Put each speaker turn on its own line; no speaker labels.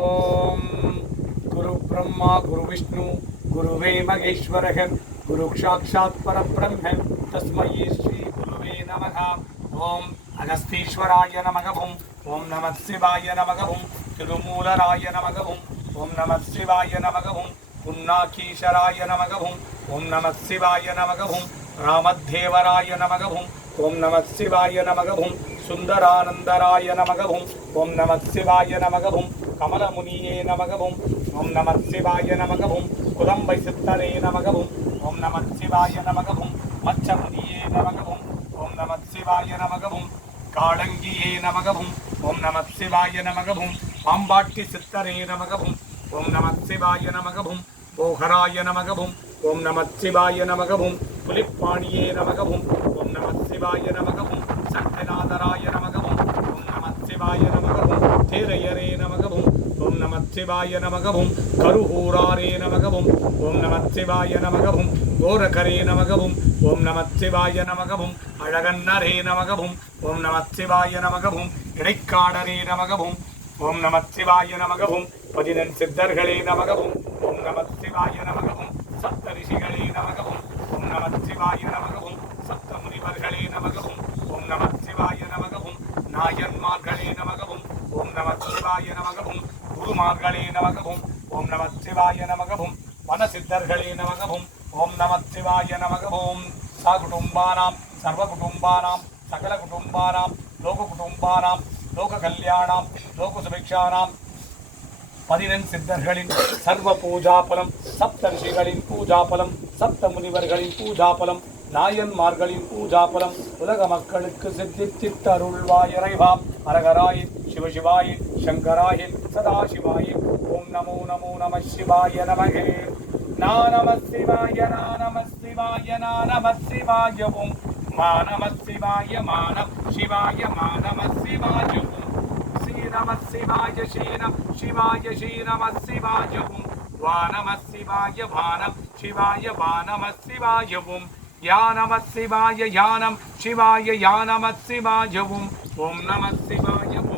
ஓம் குரு பிரம்மா குரு விஷ்ணு குருவே மகேஸ்வரக குரு சாட்சாத் பரபிரம்ம தஸ்மை ஸ்ரீ குருவே நமக ஓம் அகஸ்தீஸ்வராய நமகவும் ஓம் நம சிவாய நமகவும் திருமூலராய நமகவும் ஓம் நம சிவாய நமகவும் புன்னாக்கீசராய நமகவும் ஓம் நம சிவாய நமகவும் ராமதேவராய நமகவும் ஓம் நம சிவாய நமகவும் சுந்தரானந்தராய நமகவும் கமலமுனியே நமகவும். ஓம் நம சிவாய நமகவும். குதம்பை சித்தரே நமகவும். ஓம் நம சிவாய நமகவும். மச்சமுனியே நமகவும். ஓம் நம சிவாய நமகவும். காளங்கியே நமகவும். ஓம் நம சிவாய நமகவும். பாம்பாட்டி சித்தரே நமகவும். ஓம் நம சிவாய நமகவும். போகராய நமகவும். ஓம் நம சிவாய நமகவும். புலிப்பாணியே நமகவும். ஓம் நம சிவாய நமகவும் சக்திநாதராய நமகவும் ஓம் நம சிவாய நமகவும் தேரையரே நமகவும் நமச்சிவாய நமகவும். கருஹூராரே நமகவும். ஓம் நமச்சிவாய நமகவும். கோரகரே நமகவும். ஓம் நமச்சிவாய நமகவும். அழகன்னரே நமகவும். ஓம் நமச்சிவாய நமகவும். இடைக்காடரே நமகவும். ஓம் நமச்சிவாய நமகவும். பதினெண் சித்தர்களே நமகவும். ஓம் நமச்சிவாய நமகவும். சப்த ரிஷிகளே நமகவும். ஓம் நமச்சிவாய நமகவும். சப்த முனிவர்களே நமகவும். ஓம் நமச்சிவாய நமகவும். நாயன்மார்களே நமகவும். ஓம் நமச்சிவாய நமகவும். குருமார்களே நமகவும் ஓம் நம சிவாய நமகவும் வனசித்தர்களே நமகவும் ஓம் நம சிவாய நமகவும் சகுடும்பானாம் சர்வகுடும்பானாம் சகல குடும்பானாம் லோக குடும்பானாம் லோக கல்யாணாம் லோக சுபிக்ஷானாம் பதினெண் சித்தர்களின் சர்வ பூஜாபலம் சப்த ரிஷிகளின் பூஜாபலம் சப்த முனிவர்களின் பூஜாபலம் நாயன்மார்களின் பூஜாபலம் உலக மக்களுக்கு சித்தித்தித் அருள்வாய் அரகராய் சிவசிவாய் சங்கராய சதாசிவாய் ஓம் நமோ நமோ நம சிவாய நமகே நா நம சிவாய நா நம சிவாய நா நம சிவாய ஓம் மா நம சிவாய மா நம சிவாய மா நம சிவாய ஓம் ஸ்ரீ நம சிவாய ஸ்ரீ சிவாய ஸ்ரீ நம சிவாய ஓம் வா நம சிவாய வானம் சிவாய வா நம சிவாய ஓம் யானம சிவாய யானம் சிவாய யானம நம சிவாய ஓம் ஓம் நம சிவாய ஓம்